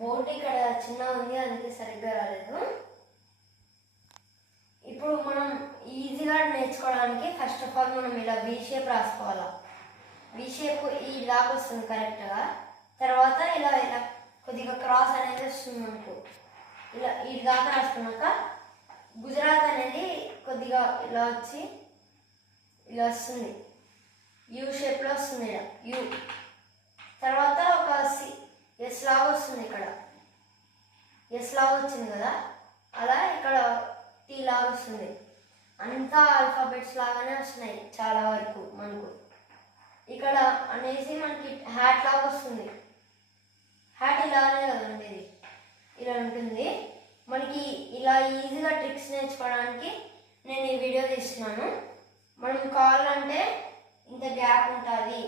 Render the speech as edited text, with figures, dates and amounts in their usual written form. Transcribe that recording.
Board ఇక్కడ చిన్నగా ఉంది, అందుకే సరిగ్గా రాలేదు. ఇప్పుడు మనం ఈజీగా నేర్చుకోవడానికి ఫస్ట్ ఆఫ్ ఆల్ మనం ఇలా వి షేప్ రాసుకోవాలా. వి షేప్ ఈ దాకా వస్తుంది కరెక్ట్గా. తర్వాత ఇలా ఇలా కొద్దిగా క్రాస్ అనేది వస్తుంది మనకు. ఇలా ఈ దాకా రాసుకున్నాక గుజరాత్ అనేది కొద్దిగా ఇలా వచ్చి ఇలా వస్తుంది, యూ షేప్లో వస్తుంది. ఇలా యూ తర్వాత ఒక ఎస్ లాగా వస్తుంది. ఇక్కడ ఎస్ లాగా వచ్చింది కదా, అలా ఇక్కడ టీ లాగా వస్తుంది. అంతా ఆల్ఫాబెట్స్ లాగానే వస్తున్నాయి చాలా వరకు మనకు. ఇక్కడ అనేసి మనకి హ్యాట్ లాగా వస్తుంది. హ్యాట్ ఇలానే కదా ఉండేది, ఇలా ఉంటుంది. మనకి ఇలా ఈజీగా ట్రిక్స్ నేర్చుకోవడానికి నేను ఈ వీడియో తీస్తున్నాను. మనం కావాలంటే ఇంత గ్యాప్ ఉంటుంది,